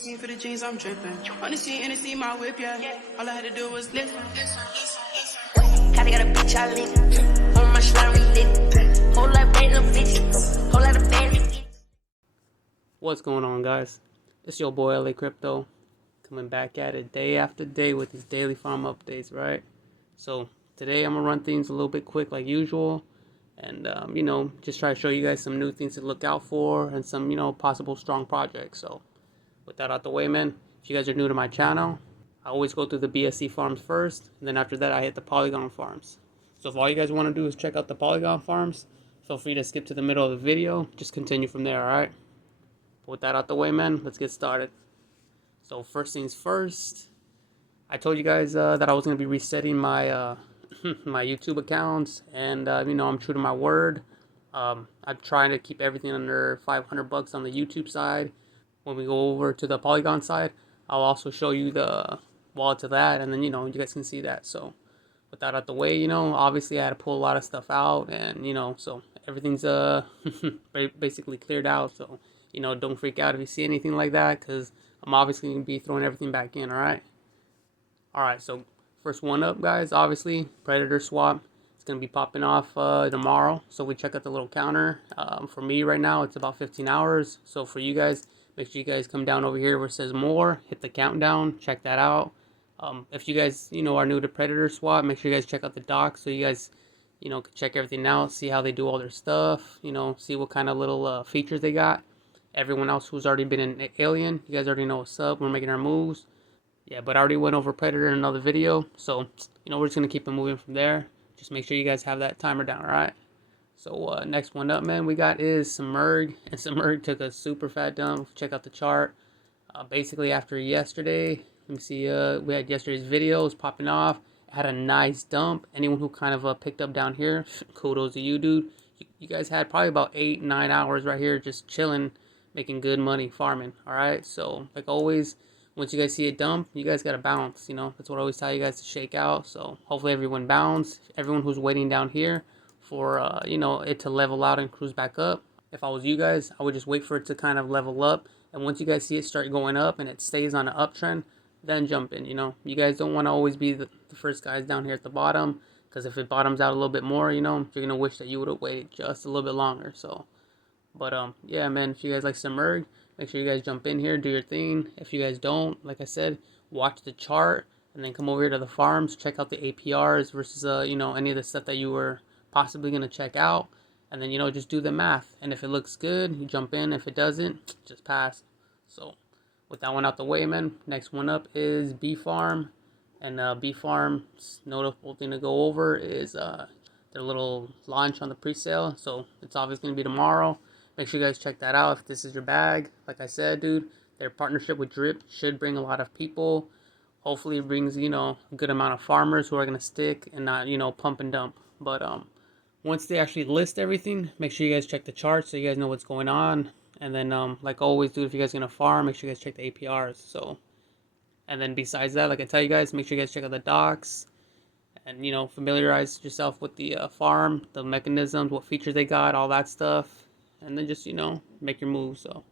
For the jeans, I'm dripping. On the scene, and see my whip, yeah. All I had to do was lift. Kinda got a bitch I lit. On my slime, we lit. Whole lot of random bitches. Whole lot of bandits. What's going on, guys? It's your boy LA Crypto, coming back at it day after day with these daily farm updates, right? So today I'm gonna run things a little bit quick like usual, and just try to show you guys some new things to look out for and some possible strong projects. So with that out the way, man, if you guys are new to my channel, I always go through the BSC farms first, and then after that I hit the Polygon farms. So if all you guys want to do is check out the Polygon farms, feel free to skip to the middle of the video, just continue from there, alright? With that out the way, man, let's get started. So first things first, I told you guys that I was going to be resetting my my YouTube accounts, and I'm true to my word. I'm trying to keep everything under 500 bucks on the YouTube side. When we go over to the Polygon side, I'll also show you the wallet to that, and then you guys can see that. So with that out the way, obviously I had to pull a lot of stuff out, and so everything's basically cleared out. So don't freak out if you see anything like that, because I'm obviously going to be throwing everything back in. Alright, so first one up, guys, obviously PredatorSwap. It's going to be popping off tomorrow, so we check out the little counter. For me right now, it's about 15 hours. So for you guys, make sure you guys come down over here where it says more, hit the countdown, check that out. If you guys are new to PredatorSwap, make sure you guys check out the docs so you guys can check everything out, see how they do all their stuff, see what kind of little features they got. Everyone else who's already been in Alien, you guys already know what's up. We're making our moves. Yeah, but I already went over Predator in another video, so we're just gonna keep it moving from there. Just make sure you guys have that timer down, alright? So next one up, man, we got is Simurgh, and Simurgh took a super fat dump. Check out the chart. Basically after yesterday, let me see, we had yesterday's videos popping off. It had a nice dump. Anyone who kind of picked up down here, kudos to you, dude. You guys had probably about 8-9 hours right here just chilling, making good money farming. Alright, so like always, once you guys see a dump, you guys gotta bounce. That's what I always tell you guys to shake out. So hopefully everyone bounce. Everyone who's waiting down here for it to level out and cruise back up. If I was you guys, I would just wait for it to kind of level up, and once you guys see it start going up and it stays on an uptrend, then jump in. You guys don't want to always be the first guys down here at the bottom, because if it bottoms out a little bit more, you're gonna wish that you would have waited just a little bit longer. So but yeah, man, if you guys like Simurgh, make sure you guys jump in here, do your thing. If you guys don't, like I said, watch the chart and then come over here to the farms, check out the APRs versus any of the stuff that you were possibly gonna check out, and then just do the math. And if it looks good, you jump in. If it doesn't, just pass. So with that one out the way, man, next one up is B Farm, and B Farm's notable thing to go over is their little launch on the pre-sale. So it's obviously gonna be tomorrow. Make sure you guys check that out if this is your bag. Like I said, dude, their partnership with Drip should bring a lot of people. Hopefully it brings, a good amount of farmers who are going to stick and not, pump and dump. But once they actually list everything, make sure you guys check the charts so you guys know what's going on. And then, like always, dude, if you guys are going to farm, make sure you guys check the APRs. So, and then besides that, like I tell you guys, make sure you guys check out the docs. And, familiarize yourself with the farm, the mechanisms, what features they got, all that stuff. And then just, make your move. So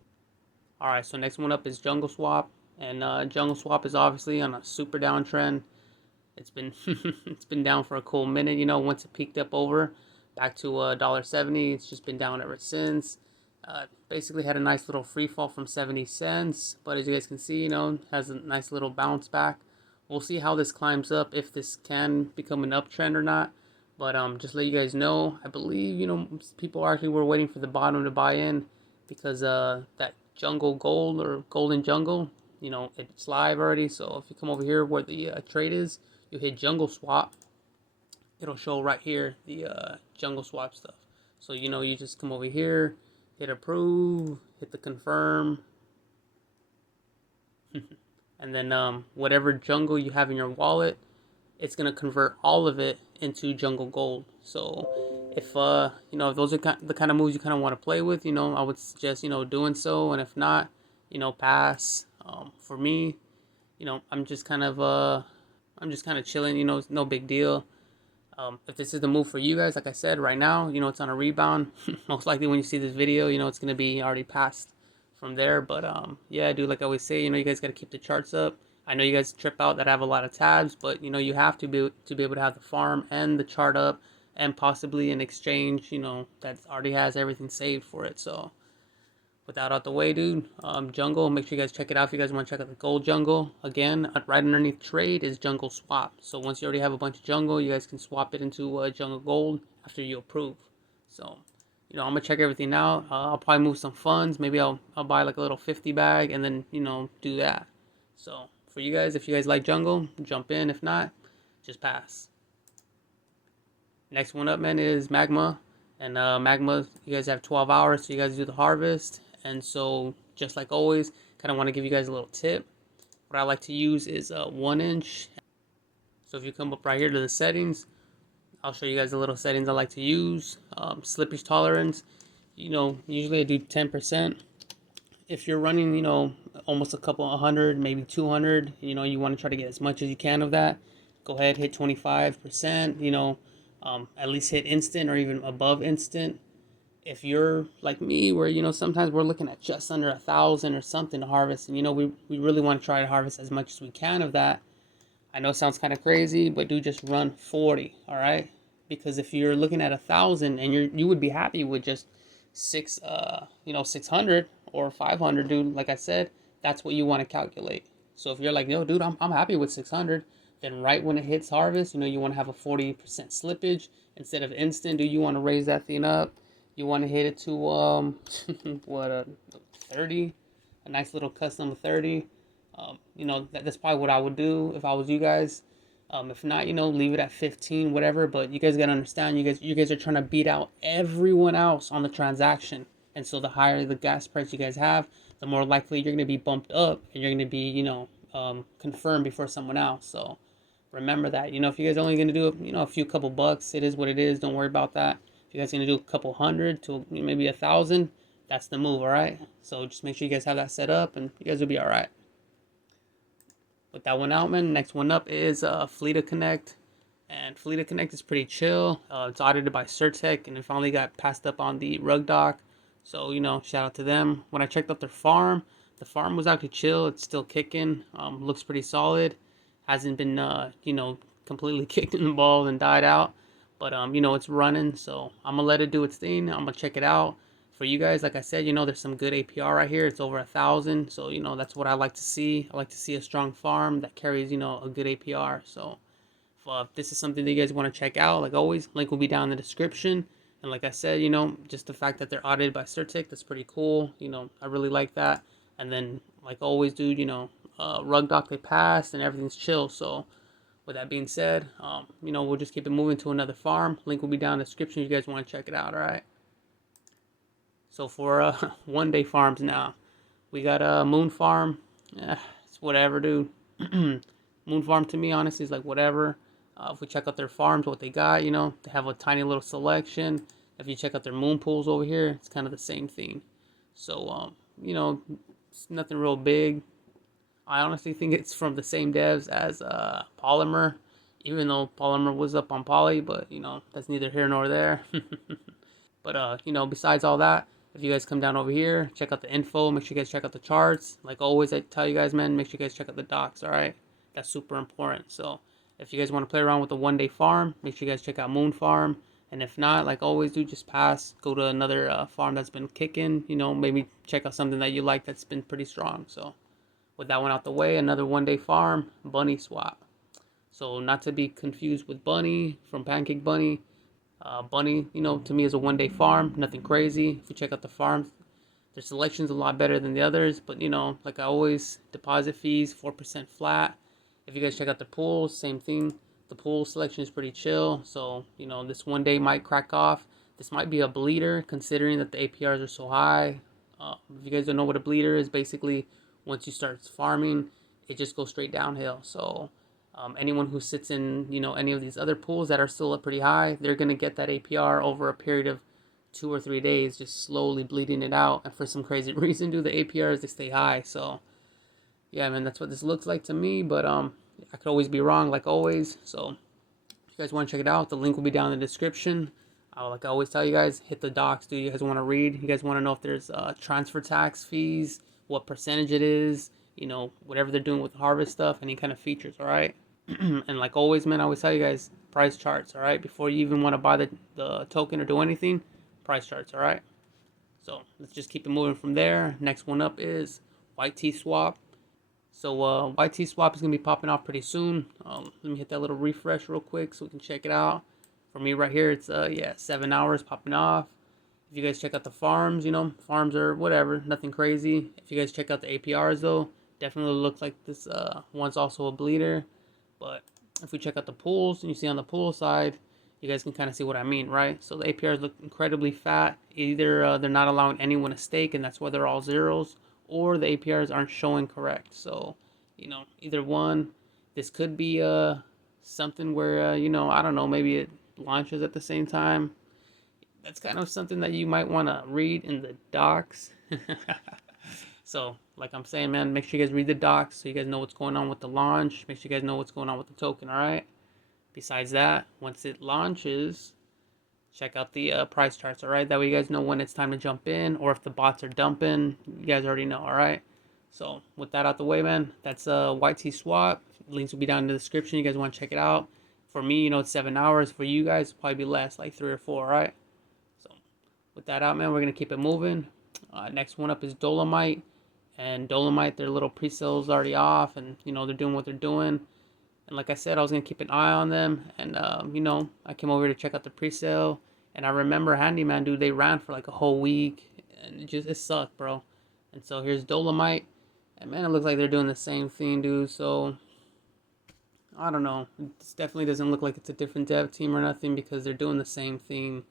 alright, so next one up is JungleSwap, and JungleSwap is obviously on a super downtrend. It's been it's been down for a cool minute. Once it peaked up over back to $1.70, it's just been down ever since. Basically had a nice little free fall from 70 cents, but as you guys can see, has a nice little bounce back. We'll see how this climbs up, if this can become an uptrend or not. But just let you guys know, I believe, people actually were waiting for the bottom to buy in, because that jungle gold or golden jungle, it's live already. So if you come over here where the trade is, you hit JungleSwap, it'll show right here the JungleSwap stuff. So you just come over here, hit approve, hit the confirm, and then whatever jungle you have in your wallet, it's gonna convert all of it into jungle gold. So if if those are the kind of moves you kind of want to play with, I would suggest doing so. And if not, pass. For me, I'm just kind of chilling. It's no big deal. If this is the move for you guys, like I said, right now, it's on a rebound. Most likely when you see this video, it's gonna be already past from there. But yeah, dude, like I always say, you guys got to keep the charts up. I know you guys trip out that have a lot of tabs, but you have to be able to have the farm and the chart up, and possibly an exchange, that already has everything saved for it. So with that out the way, dude, jungle, make sure you guys check it out if you guys want to check out the gold jungle. Again, right underneath trade is jungle swap. So once you already have a bunch of jungle, you guys can swap it into jungle gold after you approve. So I'm gonna check everything out. I'll probably move some funds. Maybe I'll buy like a little 50 bag and then do that. So for you guys, if you guys like jungle, jump in. If not, just pass. Next one up, man, is Magma. And Magma, you guys have 12 hours, so you guys do the harvest. And so, just like always, kind of want to give you guys a little tip. What I like to use is 1 inch. So if you come up right here to the settings, I'll show you guys the little settings I like to use. Slippage tolerance, usually I do 10%. If you're running, almost a couple 100, maybe 200, you want to try to get as much as you can of that. Go ahead, hit 25%, at least hit instant or even above instant. If you're like me, where sometimes we're looking at just under 1,000 or something to harvest, and we really want to try to harvest as much as we can of that. I know it sounds kind of crazy, but do just run 40, all right? Because if you're looking at 1,000 and you would be happy with just 600 or 500, dude. Like I said, that's what you want to calculate. So if you're like, yo, dude, I'm happy with 600, then right when it hits harvest, you want to have a 40% slippage instead of instant. Dude, you want to raise that thing up. You want to hit it to what 30, a nice little custom 30. That's probably what I would do if I was you guys. If not, leave it at 15, whatever. But you guys gotta understand, you guys are trying to beat out everyone else on the transaction, and so the higher the gas price you guys have, the more likely you're gonna be bumped up, and you're gonna be, confirmed before someone else. So remember that. If you guys are only gonna do a few couple bucks, it is what it is. Don't worry about that. If you guys are gonna do a couple hundred to maybe 1,000, that's the move. All right. So just make sure you guys have that set up, and you guys will be all right. With that one out, man, next one up is Fleta Connect. And Fleta Connect is pretty chill. It's audited by Certik, and it finally got passed up on the rug doc. So, shout out to them. When I checked out their farm, the farm was actually chill. It's still kicking. Looks pretty solid. Hasn't been, completely kicked in the balls and died out. But, it's running. So, I'm going to let it do its thing. I'm going to check it out. For you guys, like I said, there's some good APR right here. It's over 1,000. So, that's what I like to see. I like to see a strong farm that carries, a good APR. So, if this is something that you guys want to check out, like always, link will be down in the description. And like I said, just the fact that they're audited by Certik, that's pretty cool. I really like that. And then, like always, dude, rug doc, they passed and everything's chill. So, with that being said, we'll just keep it moving to another farm. Link will be down in the description if you guys want to check it out, all right? So for 1 day farms now, we got a moon farm. It's whatever, dude. Moon farm to me, honestly, is like whatever. If we check out their farms, what they got, they have a tiny little selection. If you check out their moon pools over here, it's kind of the same thing. So, it's nothing real big. I honestly think it's from the same devs as Polymer, even though Polymer was up on Poly, but, that's neither here nor there. But, besides all that, if you guys come down over here, check out the info, make sure you guys check out the charts. Like always, I tell you guys, man, make sure you guys check out the docs, all right? That's super important. So if you guys want to play around with the 1 day farm, make sure you guys check out Moon Farm. And if not, like always, do just pass. Go to another farm that's been kicking. Maybe check out something that you like that's been pretty strong. So with that one out the way, another 1 day farm, bunnyswap. So not to be confused with Bunny from Pancakebunny. Bunny, to me is a 1 day farm, nothing crazy. If you check out the farms, their selection's a lot better than the others. But like I always, deposit fees 4% flat. If you guys check out the pools, same thing. The pool selection is pretty chill. So this 1 day might crack off. This might be a bleeder considering that the APRs are so high. If you guys don't know what a bleeder is, basically once you start farming, it just goes straight downhill. So anyone who sits in, any of these other pools that are still up pretty high, they're going to get that APR over a period of 2 or 3 days, just slowly bleeding it out. And for some crazy reason, the APRs, they stay high. So, yeah, man, that's what this looks like to me. But I could always be wrong, like always. So, if you guys want to check it out, the link will be down in the description. Like I always tell you guys, hit the docs. Do you guys want to read? You guys want to know if there's transfer tax fees, what percentage it is, whatever they're doing with harvest stuff, any kind of features, all right? And like always, man, I always tell you guys, price charts, all right? Before you even want to buy the token or do anything, price charts, all right? So let's just keep it moving from there. Next one up is whiteteeth swap. So whiteteeth swap is going to be popping off pretty soon. Let me hit that little refresh real quick so we can check it out. For me right here, it's 7 hours popping off. If you guys check out the farms, farms are whatever, nothing crazy. If you guys check out the APRs though, definitely looks like this one's also a bleeder. But if we check out the pools, and you see on the pool side, you guys can kind of see what I mean, right? So the APRs look incredibly fat. Either they're not allowing anyone to stake, and that's why they're all zeros, or the APRs aren't showing correct. So, either one. This could be something where, I don't know, maybe it launches at the same time. That's kind of something that you might want to read in the docs. So, like I'm saying, man, make sure you guys read the docs so you guys know what's going on with the launch. Make sure you guys know what's going on with the token, all right? Besides that, once it launches, check out the price charts, all right? That way you guys know when it's time to jump in, or if the bots are dumping, you guys already know, all right? So, with that out the way, man, that's whiteteeth swap. Links will be down in the description. You guys want to check it out. For me, it's 7 hours. For you guys, it'll probably be less, like 3 or 4, all right? So, with that out, man, we're going to keep it moving. Next one up is Dolomite. And Dolomite, their little pre-sale's already off, and, they're doing what they're doing. And like I said, I was going to keep an eye on them. And, I came over to check out the pre-sale. And I remember Handyman, dude, they ran for like a whole week. And it sucked, bro. And so here's Dolomite. And, man, it looks like they're doing the same thing, dude. So, I don't know. This definitely doesn't look like it's a different dev team or nothing, because they're doing the same thing.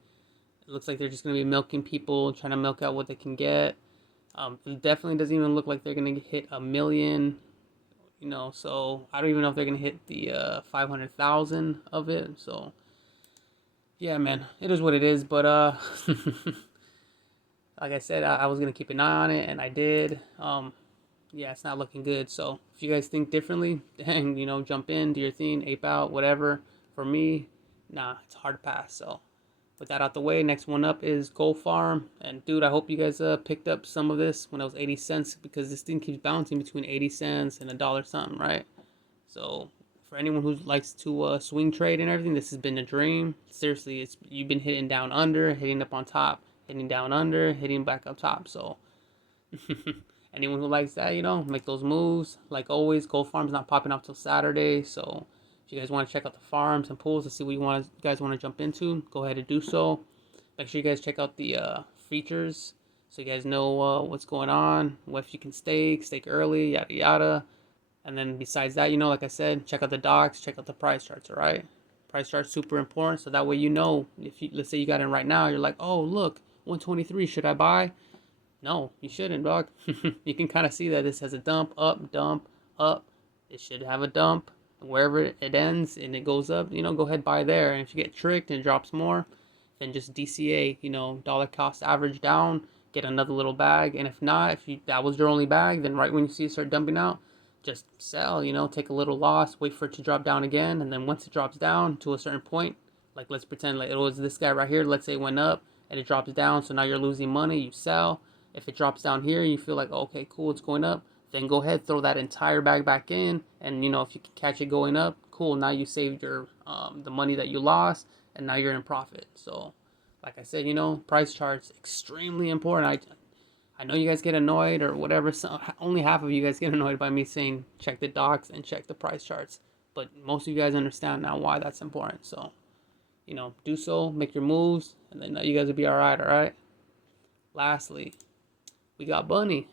It looks like they're just going to be milking people, trying to milk out what they can get. It definitely doesn't even look like they're going to hit 1 million, so I don't even know if they're going to hit the 500,000 of it. So, yeah, man, it is what it is. But, like I said, I was going to keep an eye on it, and I did. Yeah, it's not looking good. So, if you guys think differently, then, jump in, do your thing, ape out, whatever. For me, nah, it's hard to pass. So, with that out the way, next one up is Gold Farm. And dude, I hope you guys picked up some of this when it was 80 cents, because this thing keeps bouncing between 80 cents and $1 something, right? So for anyone who likes to swing trade and everything, this has been a dream. Seriously, you've been hitting down under, hitting up on top, hitting down under, hitting back up top. So anyone who likes that, make those moves. Like always, Gold Farm's not popping up till Saturday, so if you guys want to check out the farms and pools to see what you guys want to jump into, go ahead and do so. Make sure you guys check out the features so you guys know what's going on, what if you can stake early, yada yada. And then besides that, like I said, check out the docs, check out the price charts, all right? Price charts super important, so that way if you, let's say you got in right now, you're like, oh look, 123, should I buy? No, you shouldn't, dog. You can kind of see that this has a dump, up. It should have a dump. Wherever it ends and it goes up, go ahead, buy there. And if you get tricked and it drops more, then just DCA, dollar cost average down, get another little bag. And if not, that was your only bag, then right when you see it start dumping out, just sell, take a little loss, wait for it to drop down again. And then once it drops down to a certain point, like let's pretend like it was this guy right here, let's say it went up and it drops down, so now you're losing money, you sell. If it drops down here, you feel like, okay, cool, it's going up, then go ahead, throw that entire bag back in, and if you can catch it going up, cool, now you saved your the money that you lost, and now you're in profit. So like I said, price charts extremely important. I know you guys get annoyed or whatever, so only half of you guys get annoyed by me saying check the docs and check the price charts, but most of you guys understand now why that's important. So do so, make your moves, and then you guys will be all right. Lastly, we got Bunny.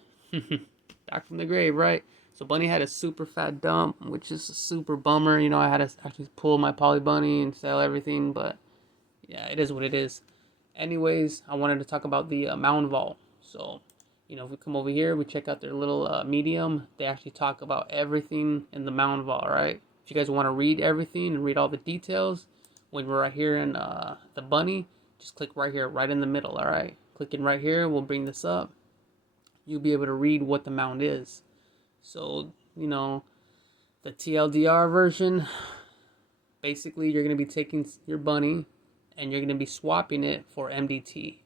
Back from the grave, right? So Bunny had a super fat dump, which is a super bummer. I had to actually pull my PolyBunny and sell everything, but yeah, it is what it is. Anyways, I wanted to talk about the Mound Vault. So, if we come over here, we check out their little medium. They actually talk about everything in the Mound Vault, right? If you guys want to read everything and read all the details, when we're right here in the Bunny, just click right here, right in the middle, all right? Clicking right here, we'll bring this up. You'll be able to read what the mound is. So, the TLDR version, basically you're going to be taking your bunny and you're going to be swapping it for MDT.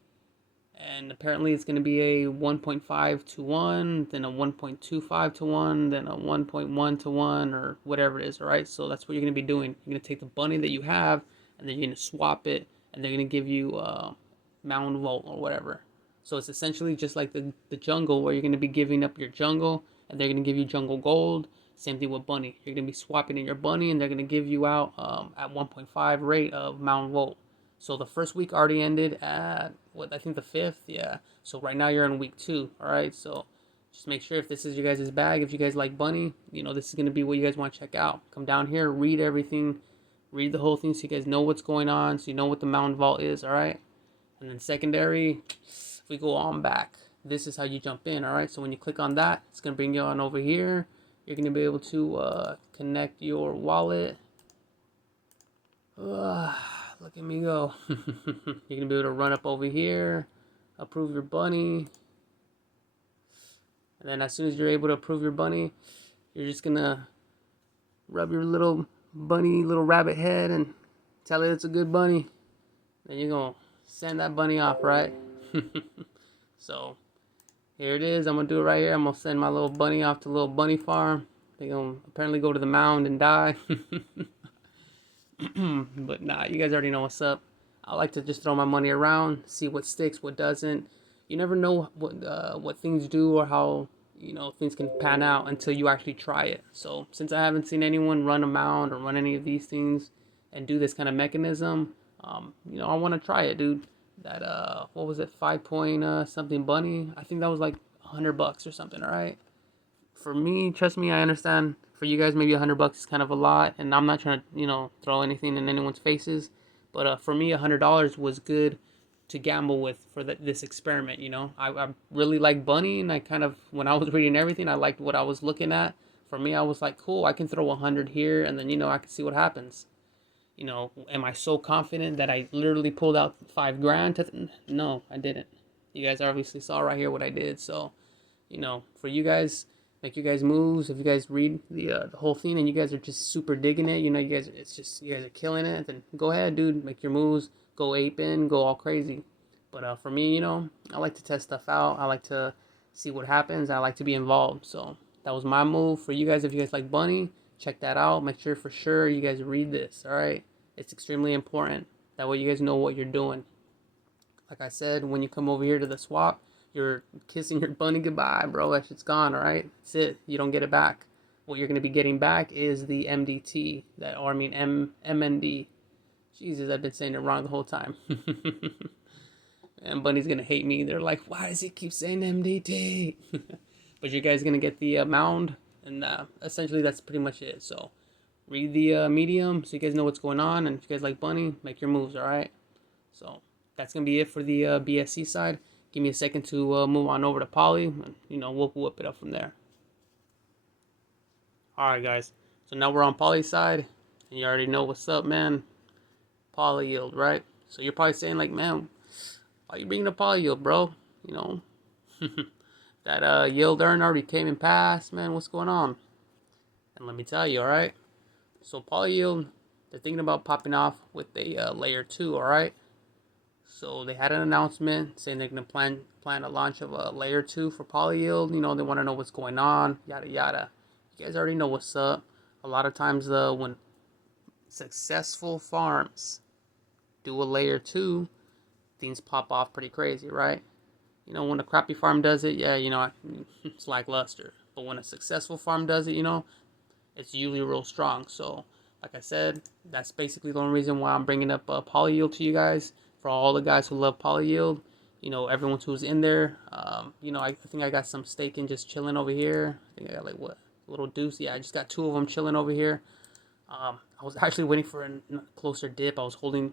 And apparently it's going to be a 1.5 to 1, then a 1.25 to 1, then a 1.1 to 1, or whatever it is, all right? So that's what you're going to be doing. You're going to take the bunny that you have, and then you're going to swap it, and they're going to give you Mound Vault or whatever. So it's essentially just like the jungle, where you're going to be giving up your jungle, and they're going to give you jungle gold. Same thing with bunny. You're going to be swapping in your bunny, and they're going to give you out at 1.5 rate of Mound Vault. So the first week already ended at, what, I think the 5th? Yeah. So right now you're in week 2, all right? So just make sure if this is your guys' bag, if you guys like bunny, you know, this is going to be what you guys want to check out. Come down here, read everything, read the whole thing so you guys know what's going on, so you know what the Mound Vault is, all right? And then secondary, if we go on back, this is how you jump in, all right? So when you click on that, it's going to bring you on over here. You're going to be able to connect your wallet. Look at me go. You're going to be able to run up over here, approve your bunny. And then as soon as you're able to approve your bunny, you're just going to rub your little bunny, little rabbit head and tell it it's a good bunny. Then you're going to send that bunny off, right? So here it is. I'm going to do it right here. I'm going to send my little bunny off to a little bunny farm. They're going to apparently go to the mound and die. But nah, you guys already know what's up. I like to just throw my money around, see what sticks, what doesn't. You never know what things do or how, you know, things can pan out until you actually try it. So since I haven't seen anyone run a mound or run any of these things and do this kind of mechanism, you know, I want to try it, dude. That what was it, 5 point something bunny? I think that was like $100 or something. All right. For me, trust me, I understand. For you guys, maybe $100 is kind of a lot, and I'm not trying to, you know, throw anything in anyone's faces. But for me, $100 was good to gamble with for this experiment. You know, I really like bunny, and I kind of, when I was reading everything, I liked what I was looking at. For me, I was like, cool, I can throw 100 here, and then, you know, I can see what happens. You know, am I so confident that I literally pulled out $5,000? No, I didn't. You guys obviously saw right here what I did. So, you know, for you guys, make you guys moves. If you guys read the whole thing and you guys are just super digging it, you know, you guys, it's just, you guys are killing it, then go ahead, dude, make your moves, go ape in, go all crazy. But for me, you know, I like to test stuff out. I like to see what happens. I like to be involved. So that was my move. For you guys, if you guys like bunny, check that out. Make sure for sure you guys read this, all right? It's extremely important. That way you guys know what you're doing. Like I said, when you come over here to the swap, you're kissing your bunny goodbye, bro. That shit's gone, all right? That's it. You don't get it back. What you're going to be getting back is the MDT, MND. Jesus, I've been saying it wrong the whole time. And bunny's going to hate me. They're like, why does he keep saying MDT? But you guys going to get the mound, and essentially that's pretty much it. So read the medium so you guys know what's going on, and if you guys like bunny, make your moves, all right? So that's going to be it for the BSC side. Give me a second to move on over to Poly, and, you know, we'll whip it up from there. Alright, guys. So now we're on Poly side, and you already know what's up, man. Poly yield, right? So you're probably saying, like, man, why are you bringing the Poly yield, bro? You know, that yield earn already came and passed, man. What's going on? And let me tell you, alright? So Poly yield, they're thinking about popping off with a layer 2, alright? So they had an announcement saying they're going to plan a launch of a layer 2 for PolyYield. You know, they want to know what's going on, yada, yada. You guys already know what's up. A lot of times when successful farms do a layer 2, things pop off pretty crazy, right? You know, when a crappy farm does it, yeah, you know, it's lackluster. But when a successful farm does it, you know, it's usually real strong. So, like I said, that's basically the only reason why I'm bringing up PolyYield to you guys. For all the guys who love PolyYield, you know, everyone who's in there, you know, I think I got some staking just chilling over here. I think I got like, what, a little deuce? Yeah, I just got 2 of them chilling over here. I was actually waiting for a closer dip. I was hoping,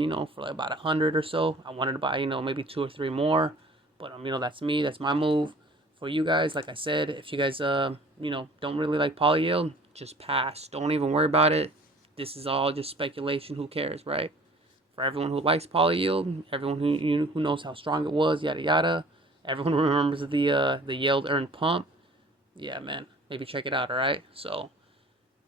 you know, for like about 100 or so. I wanted to buy, you know, maybe 2 or 3 more. But, you know, that's me. That's my move. For you guys, like I said, if you guys, you know, don't really like PolyYield, just pass. Don't even worry about it. This is all just speculation. Who cares, right? For everyone who likes PolyYield, everyone who knows how strong it was, yada yada. Everyone who remembers the yield earned pump. Yeah, man, maybe check it out. All right. So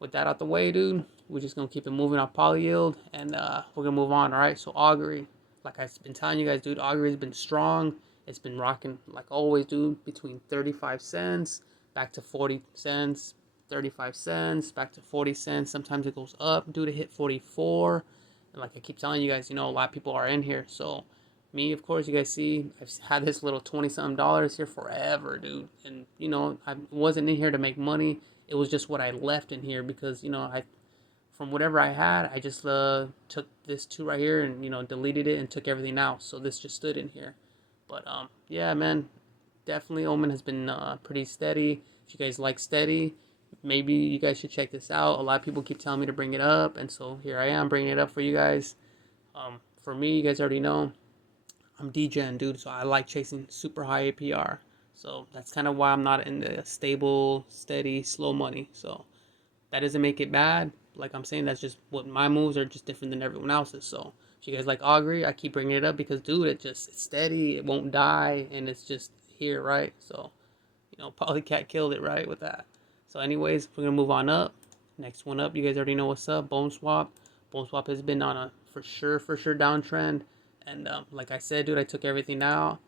with that out the way, dude, we're just gonna keep it moving on poly yield, and we're gonna move on. All right, so Augury, like I've been telling you guys, dude, Augury has been strong. It's been rocking like always, dude, between 35 cents back to 40 cents, 35 cents back to 40 cents. Sometimes it goes up, dude, to hit 44. And like I keep telling you guys, you know, a lot of people are in here. So me, of course, you guys see, I've had this little 20-something dollars here forever, dude. And, you know, I wasn't in here to make money. It was just what I left in here because, you know, from whatever I had, I just took this two right here and, you know, deleted it and took everything out. So this just stood in here. But, yeah, man, definitely Omen has been pretty steady. If you guys like steady, maybe you guys should check this out. A lot of people keep telling me to bring it up, and so here I am bringing it up for you guys. For me, you guys already know, I'm degen, dude, so I like chasing super high APR. So that's kind of why I'm not in the stable, steady, slow money. So that doesn't make it bad. Like I'm saying, that's just what my moves are, just different than everyone else's. So if you guys like Augury, I keep bringing it up because, dude, it's steady, it won't die, and it's just here, right? So, you know, Polycat killed it, right, with that. So anyways, we're gonna move on up. Next one up, you guys already know what's up. BoneSwap. BoneSwap has been on a for sure downtrend. And like I said, dude, I took everything out.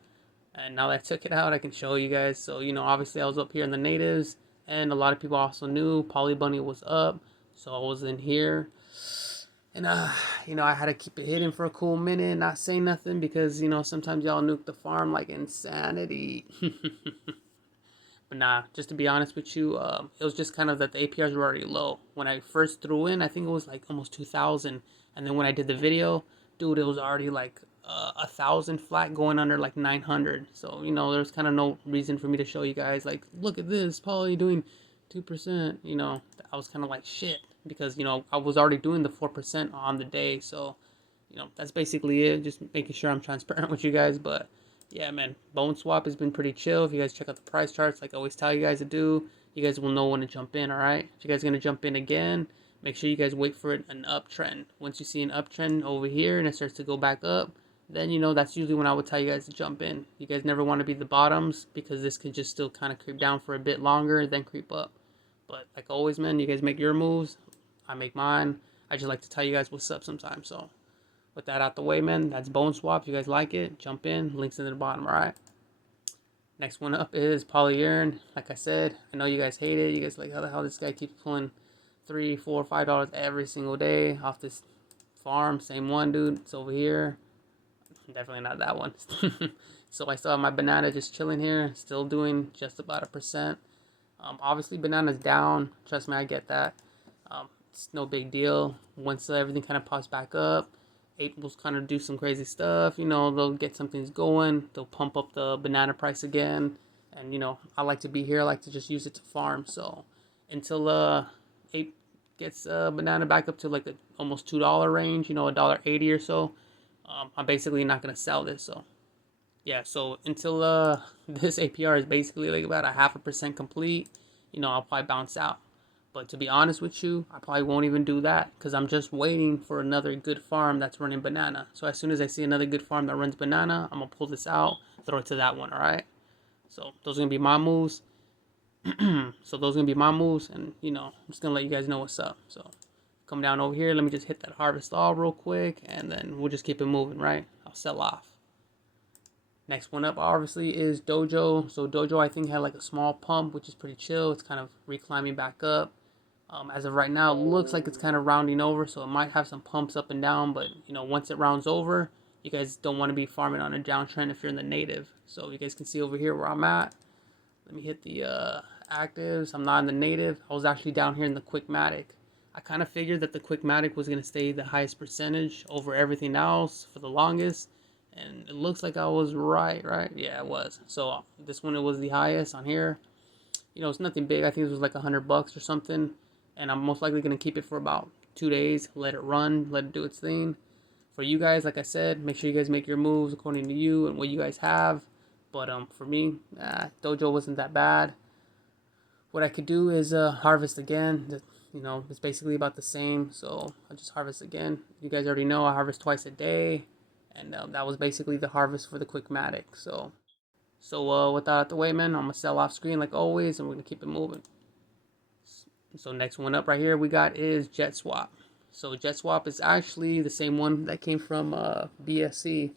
And now that I took it out, I can show you guys. So, you know, obviously I was up here in the natives. And a lot of people also knew PolyBunny was up. So I was in here. And, you know, I had to keep it hidden for a cool minute and not say nothing. Because, you know, sometimes y'all nuke the farm like insanity. But nah, just to be honest with you, it was just kind of that the APRs were already low. When I first threw in, I think it was like almost 2,000. And then when I did the video, dude, it was already like 1,000 flat going under like 900. So, you know, there's kind of no reason for me to show you guys, like, look at this, Poly doing 2%. You know, I was kind of like, shit. Because, you know, I was already doing the 4% on the day. So, you know, that's basically it. Just making sure I'm transparent with you guys. But yeah, man, BoneSwap has been pretty chill. If you guys check out the price charts, like I always tell you guys to do, you guys will know when to jump in, all right? If you guys are going to jump in again, make sure you guys wait for an uptrend. Once you see an uptrend over here and it starts to go back up, then, you know, that's usually when I would tell you guys to jump in. You guys never want to be the bottoms because this could just still kind of creep down for a bit longer and then creep up. But like always, man, you guys make your moves. I make mine. I just like to tell you guys what's up sometimes, so with that out the way, man, that's BoneSwap. If you guys like it, jump in. Links in the bottom, alright? Next one up is PolyYearn. Like I said, I know you guys hate it. You guys like, how the hell this guy keeps pulling $3, $4, $5 every single day off this farm. Same one, dude. It's over here. Definitely not that one. So I still have my banana just chilling here. Still doing just about 1%. Obviously, banana's down. Trust me, I get that. It's no big deal. Once everything kind of pops back up, Ape will kind of do some crazy stuff. You know, they'll get some things going. They'll pump up the banana price again. And, you know, I like to be here. I like to just use it to farm. So until Ape gets banana back up to like the almost $2 range, you know, $1.80 or so, I'm basically not going to sell this. So yeah, so until this APR is basically like about 0.5% complete, you know, I'll probably bounce out. But to be honest with you, I probably won't even do that because I'm just waiting for another good farm that's running banana. So as soon as I see another good farm that runs banana, I'm going to pull this out, throw it to that one, all right? So those are going to be my moves. And, you know, I'm just going to let you guys know what's up. So come down over here. Let me just hit that harvest all real quick, and then we'll just keep it moving, right? I'll sell off. Next one up, obviously, is Dojo. So Dojo, I think, had like a small pump, which is pretty chill. It's kind of reclimbing back up. As of right now, it looks like it's kind of rounding over, so it might have some pumps up and down. But, you know, once it rounds over, you guys don't want to be farming on a downtrend if you're in the native. So you guys can see over here where I'm at. Let me hit the actives. I'm not in the native. I was actually down here in the Quickmatic. I kind of figured that the Quickmatic was going to stay the highest percentage over everything else for the longest. And it looks like I was right? Yeah, it was. So this one, it was the highest on here. You know, it's nothing big. I think it was like $100 or something. And I'm most likely going to keep it for about 2 days. Let it run. Let it do its thing. For you guys, like I said, make sure you guys make your moves according to you and what you guys have. But for me, Dojo wasn't that bad. What I could do is harvest again. You know, it's basically about the same. So I'll just harvest again. You guys already know I harvest twice a day. And that was basically the harvest for the Quickmatic. So with that out the way, man, I'm going to sell off screen like always. And we're going to keep it moving. So next one up right here we got is Jetswap. So Jetswap is actually the same one that came from BSC.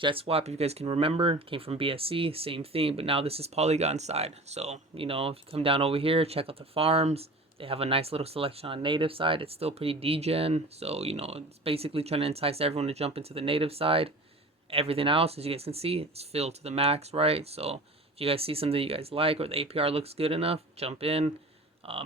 Jetswap, if you guys can remember, came from BSC, same thing, but now this is Polygon side. So, you know, if you come down over here, check out the farms. They have a nice little selection on native side. It's still pretty degen, so, you know, it's basically trying to entice everyone to jump into the native side. Everything else, as you guys can see, is filled to the max, right? So if you guys see something you guys like or the APR looks good enough, jump in.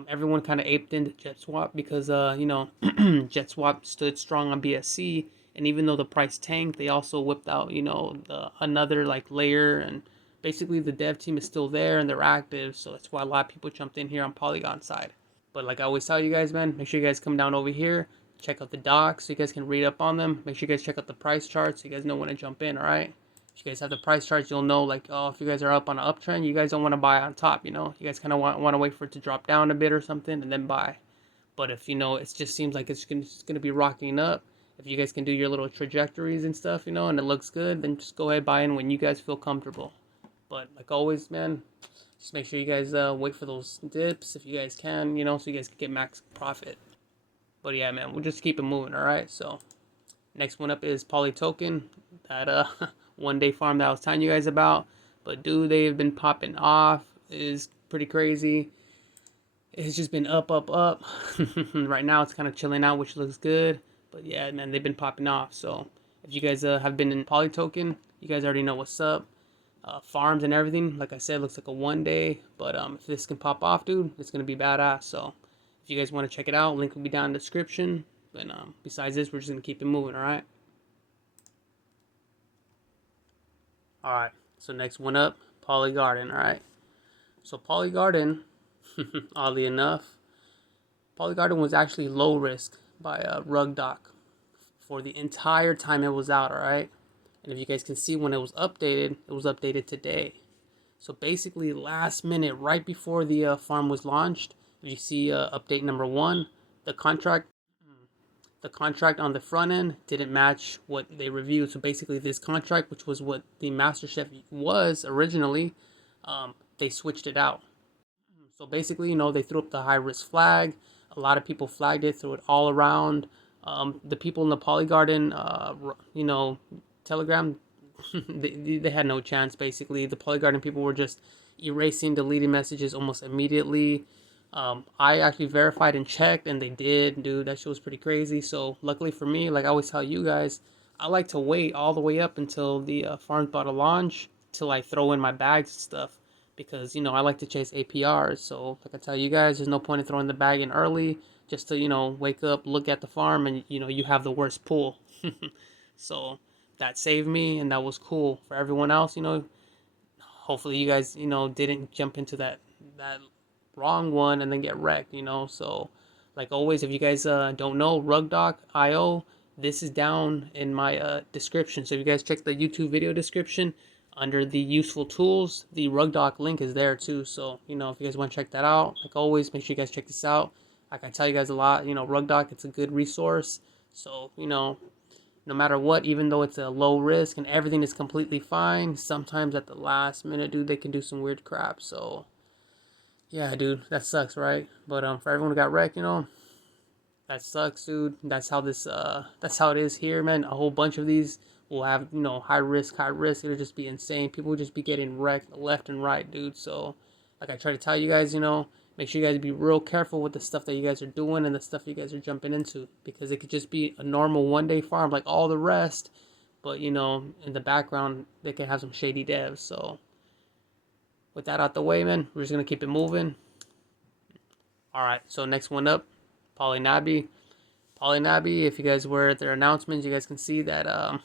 Everyone kind of aped into Jetswap because, you know, Jetswap stood strong on BSC. And even though the price tanked, they also whipped out, you know, another like layer, and basically the dev team is still there and they're active. So that's why a lot of people jumped in here on Polygon side. But like I always tell you guys, man, make sure you guys come down over here, check out the docs so you guys can read up on them. Make sure you guys check out the price charts so you guys know when to jump in, all right? If you guys have the price charts, you'll know like, oh, if you guys are up on an uptrend, you guys don't want to buy on top, you know? You guys kind of want to wait for it to drop down a bit or something and then buy. But if, you know, it just seems like it's going to be rocking up, if you guys can do your little trajectories and stuff, you know, and it looks good, then just go ahead buy in when you guys feel comfortable. But like always, man, just make sure you guys wait for those dips if you guys can, you know, so you guys can get max profit. But yeah, man, we'll just keep it moving, all right? So next one up is PolyToken, that one day farm that I was telling you guys about. But dude, they've been popping off. It is pretty crazy. It's just been up, up, up. Right now it's kind of chilling out, which looks good. But yeah, man, they've been popping off. So if you guys have been in PolyToken, you guys already know what's up. Farms and everything, like I said, looks like a one day. But if this can pop off, dude, it's going to be badass. So if you guys want to check it out, link will be down in the description. And besides this, we're just going to keep it moving, all right? All right, so next one up, Polygarden, all right? So Polygarden, oddly enough, Polygarden was actually low risk by Rugdoc for the entire time it was out, all right? And if you guys can see when it was updated today. So basically last minute, right before the farm was launched, if you see update number 1, the contract on the front end didn't match what they reviewed. So basically this contract, which was what the MasterChef was originally, they switched it out. So basically, you know, they threw up the high risk flag. A lot of people flagged it, threw it all around. The people in the Polygarden, you know, Telegram, they had no chance, basically. The Polygarden people were just erasing, deleting messages almost immediately. I actually verified and checked, and they did, dude. That shit was pretty crazy. So luckily for me, like I always tell you guys, I like to wait all the way up until the farm's about to launch, till I throw in my bags and stuff. Because, you know, I like to chase APRs. So like I tell you guys, there's no point in throwing the bag in early just to, you know, wake up, look at the farm, and, you know, you have the worst pool. So that saved me, and that was cool. For everyone else, you know, hopefully you guys, you know, didn't jump into that wrong one and then get wrecked, you know. So like always, if you guys don't know, Rugdoc.io, this is down in my description. So if you guys check the YouTube video description, under the useful tools, the Rugdoc link is there too. So, you know, if you guys want to check that out, like always, make sure you guys check this out. Like I tell you guys a lot, you know, Rugdoc, it's a good resource. So, you know, no matter what, even though it's a low risk and everything is completely fine, sometimes at the last minute, dude, they can do some weird crap. So yeah, dude, that sucks, right? But for everyone who got wrecked, you know, that sucks, dude. That's how it is here, man. A whole bunch of these will have, you know, high risk. It'll just be insane. People will just be getting wrecked left and right, dude. So like I try to tell you guys, you know, make sure you guys be real careful with the stuff that you guys are doing and the stuff you guys are jumping into, because it could just be a normal one-day farm like all the rest, but, you know, in the background they can have some shady devs. So with that out the way, man, we're just gonna keep it moving. All right, so next one up, PolyNabi. PolyNabi, if you guys were at their announcements, you guys can see that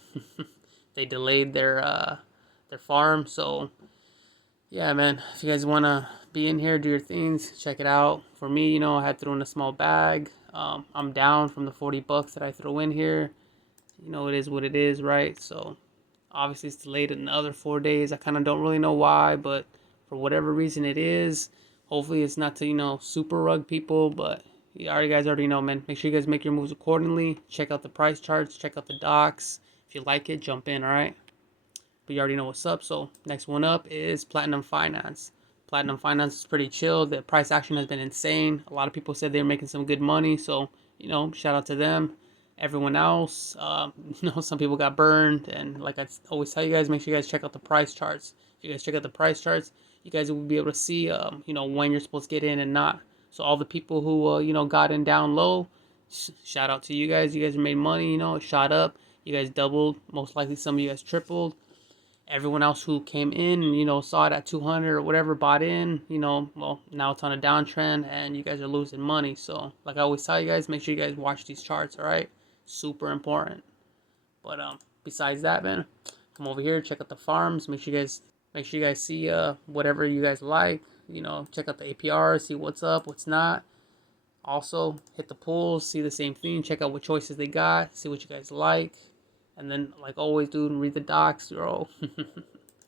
they delayed their farm. So yeah, man, if you guys want to be in here, do your things, check it out. For me, you know, I had thrown a small bag. I'm down from the $40 that I throw in here. You know, it is what it is, right? So obviously it's delayed in another 4 days. I kind of don't really know why, but for whatever reason it is. Hopefully it's not to, you know, super rug people, but you guys already know, man. Make sure you guys make your moves accordingly. Check out the price charts, check out the docs. If you like it, jump in, all right? But you already know what's up. So next one up is Platinum Finance. Platinum Finance is pretty chill. The price action has been insane. A lot of people said they're making some good money, so shout out to them. Everyone else, some people got burned, and like I always tell you guys, make sure you guys check out the price charts. If you guys check out the price charts, you guys will be able to see, when you're supposed to get in and not. So all the people who, got in down low, shout out to you guys. You guys made money, it shot up. You guys doubled. Most likely some of you guys tripled. Everyone else who came in, saw it at 200 or whatever, bought in, well, now it's on a downtrend and you guys are losing money. So like I always tell you guys, make sure you guys watch these charts, all right? Super important. But besides that, man, come over here, check out the farms. Make sure you guys see whatever you guys like. Check out the APR, see what's up, what's not. Also, hit the pools, see the same thing, check out what choices they got, see what you guys like. And then, like always, dude, read the docs, bro.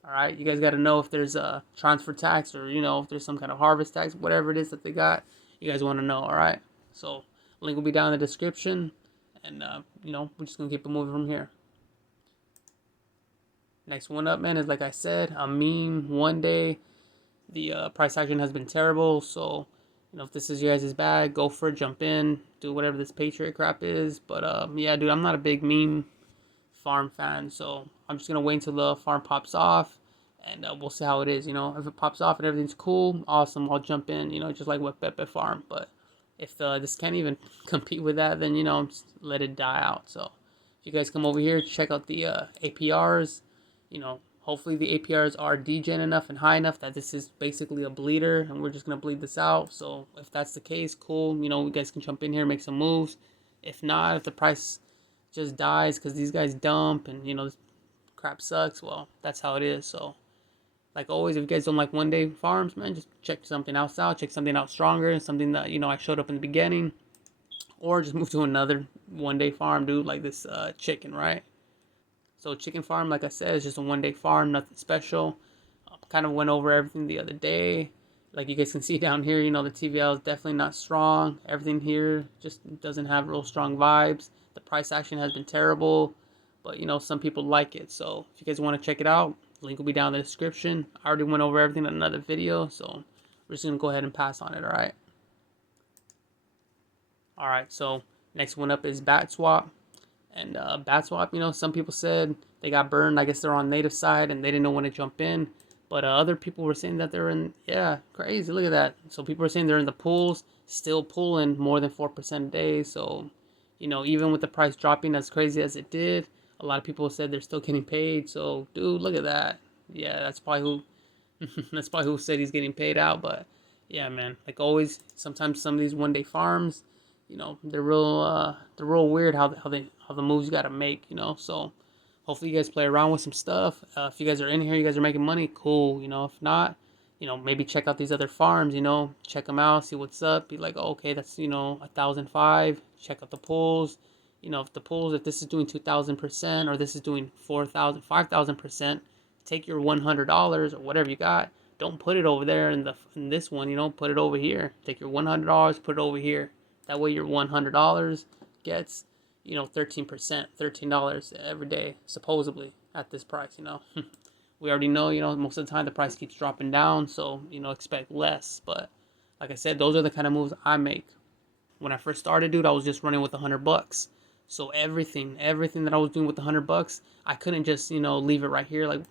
Alright, you guys got to know if there's a transfer tax or, if there's some kind of harvest tax, whatever it is that they got. You guys want to know, alright? So, link will be down in the description. And, we're just going to keep it moving from here. Next one up, man, is like I said, a meme one day. The price action has been terrible. So, if this is your guys' bag, go for it, jump in, do whatever this Patriot crap is. But, yeah, dude, I'm not a big meme farm fan, so I'm just gonna wait until the farm pops off, and we'll see how it is. If it pops off and everything's cool, awesome, I'll jump in, just like with Pepe Farm. But if this can't even compete with that, then just let it die out. So if you guys come over here, check out the APRs. Hopefully the APRs are degen enough and high enough that this is basically a bleeder and we're just gonna bleed this out. So if that's the case, cool, you guys can jump in here, make some moves. If not, if the price just dies because these guys dump and this crap sucks, well, that's how it is. So like always, if you guys don't like one day farms, man, just check something else out, check something out stronger, something that I showed up in the beginning, or just move to another one day farm, dude, like this chicken, right? So chicken farm, like I said, is just a one day farm, nothing special. Kind of went over everything the other day. Like you guys can see down here, the TVL is definitely not strong. Everything here just doesn't have real strong vibes. The price action has been terrible, but some people like it. So if you guys want to check it out, link will be down in the description. I already went over everything in another video, so we're just gonna go ahead and pass on it. All right, so next one up is Batswap. And Batswap, some people said they got burned. I guess they're on native side and they didn't know when to jump in. But other people were saying that they're in, yeah, crazy, look at that. So people are saying they're in the pools, still pulling more than 4% a day. So even with the price dropping as crazy as it did, a lot of people said they're still getting paid. So, dude, look at that. Yeah, that's probably who said he's getting paid out. But yeah, man, like always, sometimes some of these one day farms, they're real weird how the moves you gotta make. So hopefully you guys play around with some stuff. If you guys are in here, you guys are making money, cool. If not, maybe check out these other farms, check them out, see what's up. Be like, oh, okay, that's, 1,005. Check out the pools. If this is doing 2,000% or this is doing 4,000, 5,000%, take your $100 or whatever you got. Don't put it over there in this one, put it over here. Take your $100, put it over here. That way your $100 gets, 13%, $13 every day, supposedly, at this price, We already know, most of the time the price keeps dropping down, so, expect less. But like I said, those are the kind of moves I make. When I first started, dude, I was just running with $100. So everything that I was doing with $100, I couldn't just, leave it right here. Like,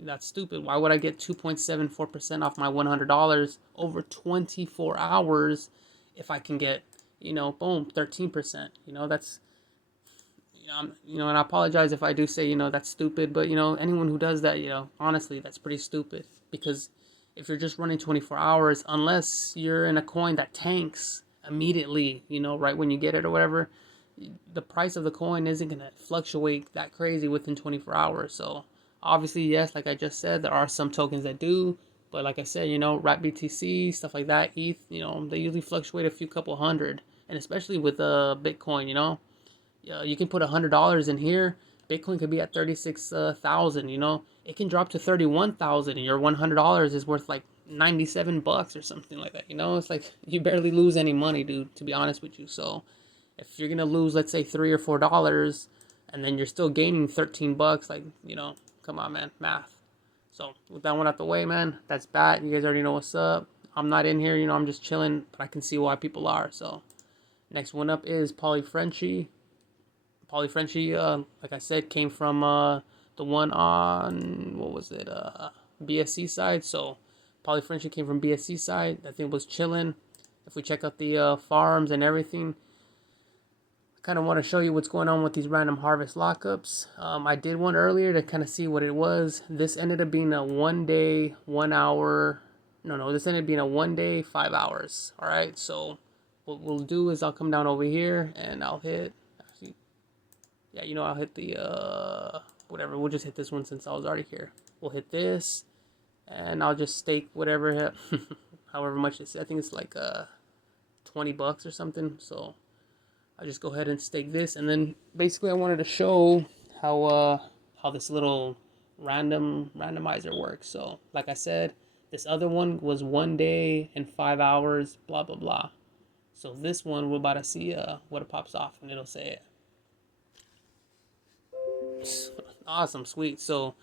that's stupid. Why would I get 2.74% off my $100 over 24 hours if I can get, boom, 13%? That's, and I apologize if I do say, that's stupid, but, anyone who does that, honestly, that's pretty stupid. Because if you're just running 24 hours, unless you're in a coin that tanks immediately, right when you get it or whatever, the price of the coin isn't going to fluctuate that crazy within 24 hours. So obviously, yes, like I just said, there are some tokens that do, but like I said, RAP BTC, stuff like that, ETH, they usually fluctuate a few couple hundred. And especially with Bitcoin, you can put $100 in here, Bitcoin could be at 36,000, it can drop to 31,000 and your $100 is worth like $97 or something like that. It's like you barely lose any money, dude, to be honest with you. So if you're gonna lose, let's say $3 or $4 and then you're still gaining $13, like, come on, man, math. So with that one out the way, man, that's Bat. You guys already know what's up. I'm not in here, you know, I'm just chilling, but I can see why people are. So next one up is PolyFrenchie. PolyFrenchie, like I said, came from the one on, what was it, BSC side. So PolyFrenchie came from BSC side. That thing was chilling. If we check out the farms and everything, I kind of want to show you what's going on with these random harvest lockups. I did one earlier to kind of see what it was. This ended up being a 1 day, 1 hour. No, this ended up being a 1 day, 5 hours. All right, so what we'll do is I'll come down over here and I'll hit, actually, yeah, you know, I'll hit the, whatever. We'll just hit this one since I was already here. We'll hit this and I'll just stake whatever, however much it's, I think it's like $20 or something. So I'll just go ahead and stake this, and then basically I wanted to show how this little randomizer works. So like I said, this other one was 1 day and 5 hours, blah blah blah. So this one we're about to see what it pops off, and it'll say it. Awesome, sweet. So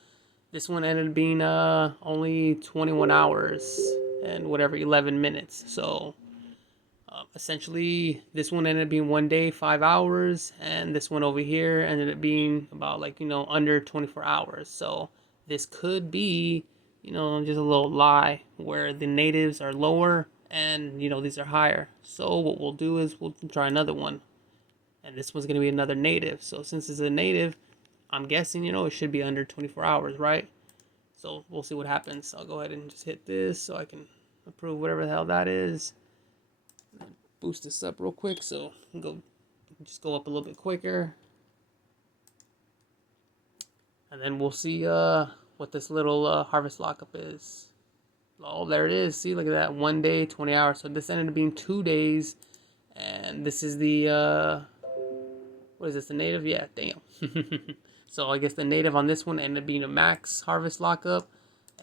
this one ended up being only 21 hours and whatever 11 minutes. So essentially this one ended up being 1 day, 5 hours, and this one over here ended up being about, like, you know, under 24 hours. So this could be, you know, just a little lie where the natives are lower and, you know, these are higher. So what we'll do is we'll try another one, and this one's going to be another native. So since it's a native, I'm guessing, you know, it should be under 24 hours, right? So we'll see what happens. I'll go ahead and just hit this so I can approve whatever the hell that is. Boost this up real quick so just go up a little bit quicker, and then we'll see what this little harvest lockup is. Oh, there it is. See, look at that, 1 day, 20 hours. So this ended up being 2 days, and this is the what is this, the native? Yeah, damn. So I guess the native on this one ended up being a max harvest lockup.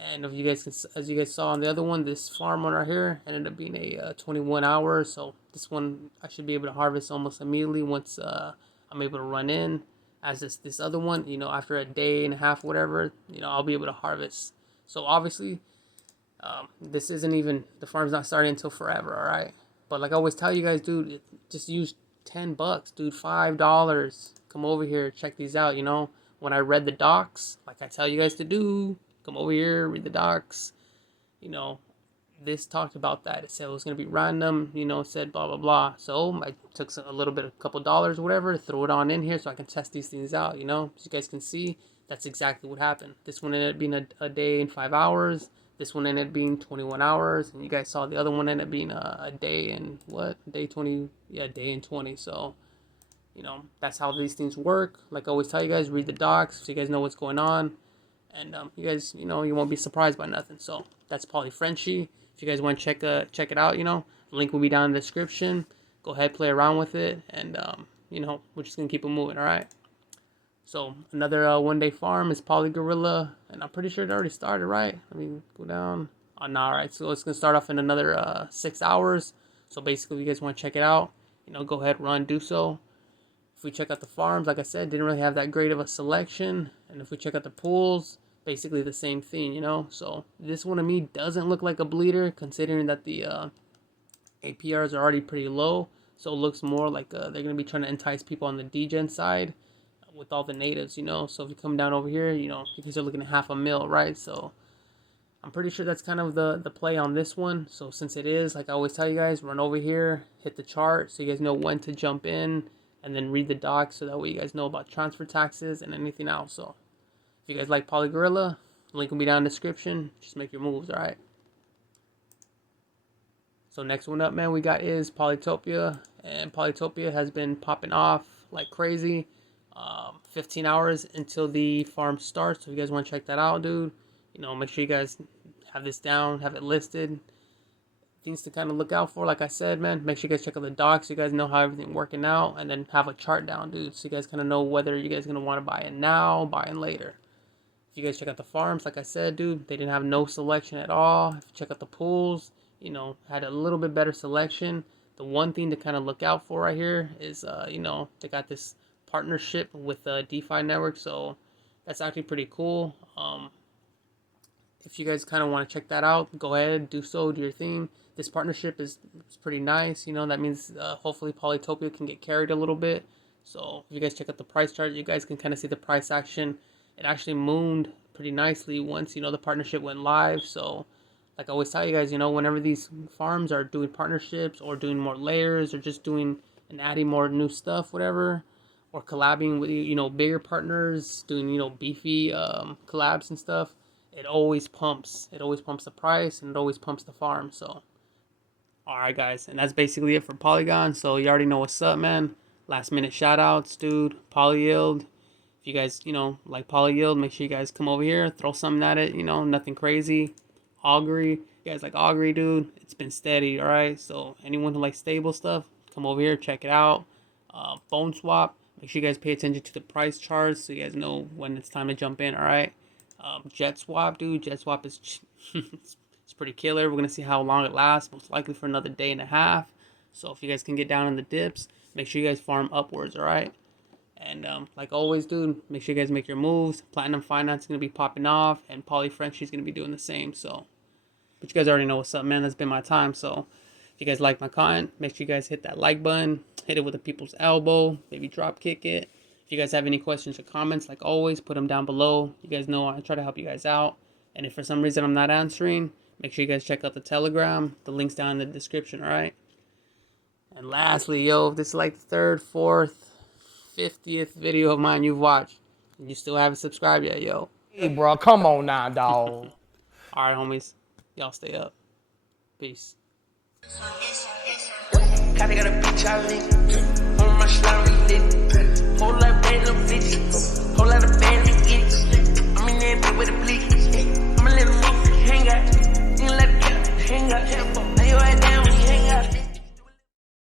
And if you guys can, as you guys saw on the other one, this farm one right here ended up being a 21 hours. So this one I should be able to harvest almost immediately once I'm able to run in. As this other one, you know, after a day and a half, whatever, you know, I'll be able to harvest. So obviously, this isn't even, the farm's not starting until forever, all right? But like I always tell you guys, dude, just use $10, dude, $5. Come over here, check these out, you know. When I read the docs, like I tell you guys to do, come over here, read the docs. You know, this talked about that. It said it was going to be random, you know, it said blah, blah, blah. So I took a little bit, a couple dollars, whatever, throw it on in here so I can test these things out, you know. As you guys can see, that's exactly what happened. This one ended up being a day and 5 hours. This one ended up being 21 hours. And you guys saw the other one ended up being a day and what? Day 20, yeah, day and 20. So, you know, that's how these things work. Like I always tell you guys, read the docs so you guys know what's going on. And you guys, you know, you won't be surprised by nothing. So that's PolyFrenchie. If you guys want to check it out, you know, the link will be down in the description. Go ahead, play around with it, and you know, we're just gonna keep it moving. All right. So another 1 day farm is Polygorilla, and I'm pretty sure it already started, right? Let me go down. Oh, no, all right. So it's gonna start off in another 6 hours. So basically, if you guys want to check it out, you know, go ahead, do so. If we check out the farms, like I said, didn't really have that great of a selection. And if we check out the pools, basically the same thing, you know. So this one to me doesn't look like a bleeder, considering that the APRs are already pretty low. So it looks more like they're going to be trying to entice people on the degen side with all the natives, you know. So if you come down over here, you know, you guys are looking at $500,000, right? So I'm pretty sure that's kind of the play on this one. So since it is, like I always tell you guys, run over here, hit the chart so you guys know when to jump in, and then read the docs so that way you guys know about transfer taxes and anything else. So if you guys like Polygorilla, link will be down in the description. Just make your moves, alright? So next one up, man, we got is Polytopia. And Polytopia has been popping off like crazy. 15 hours until the farm starts. So if you guys want to check that out, dude, you know, make sure you guys have this down, have it listed. Things to kind of look out for, like I said, man. Make sure you guys check out the docs so you guys know how everything working out, and then have a chart down, dude, so you guys kind of know whether you guys going to want to buy it now, buy it later. If you guys check out the farms, like I said, dude, they didn't have no selection at all. If you check out the pools, you know, had a little bit better selection. The one thing to kind of look out for right here is, you know, they got this partnership with DeFi network, so that's actually pretty cool. if you guys kind of want to check that out, go ahead, do so, do your thing. This partnership is pretty nice. You know, that means hopefully Polytopia can get carried a little bit. So if you guys check out the price chart, you guys can kind of see the price action. It actually mooned pretty nicely once, you know, the partnership went live. So like I always tell you guys, you know, whenever these farms are doing partnerships or doing more layers or just doing and adding more new stuff, whatever, or collabing with, you know, bigger partners, doing, you know, beefy collabs and stuff, it always pumps. It always pumps the price, and it always pumps the farm. So, alright guys, and that's basically it for Polygon. So you already know what's up, man. Last minute shout outs, dude. PolyYield. If you guys, you know, like PolyYield, make sure you guys come over here, throw something at it, you know, nothing crazy. Augury. You guys like Augury, dude? It's been steady, alright? So anyone who likes stable stuff, come over here, check it out. BoneSwap. Make sure you guys pay attention to the price charts so you guys know when it's time to jump in, alright? Jetswap, dude. Jetswap is it's pretty killer. We're going to see how long it lasts. Most likely for another day and a half. So if you guys can get down in the dips, make sure you guys farm upwards, alright? And like always, dude, make sure you guys make your moves. Platinum Finance is going to be popping off, and PolyFrenchie is going to be doing the same. So, but you guys already know what's up, man. That's been my time. So if you guys like my content, make sure you guys hit that like button. Hit it with a people's elbow. Maybe drop kick it. If you guys have any questions or comments, like always, put them down below. You guys know I try to help you guys out. And if for some reason I'm not answering, make sure you guys check out the Telegram. The link's down in the description, alright? And lastly, yo, if this is like the 3rd, 4th, 50th video of mine you've watched, and you still haven't subscribed yet, yo. Hey, bro, come on now, dog. Alright, homies. Y'all stay up. Peace. Kinda got a bitch I lick on my slime lit.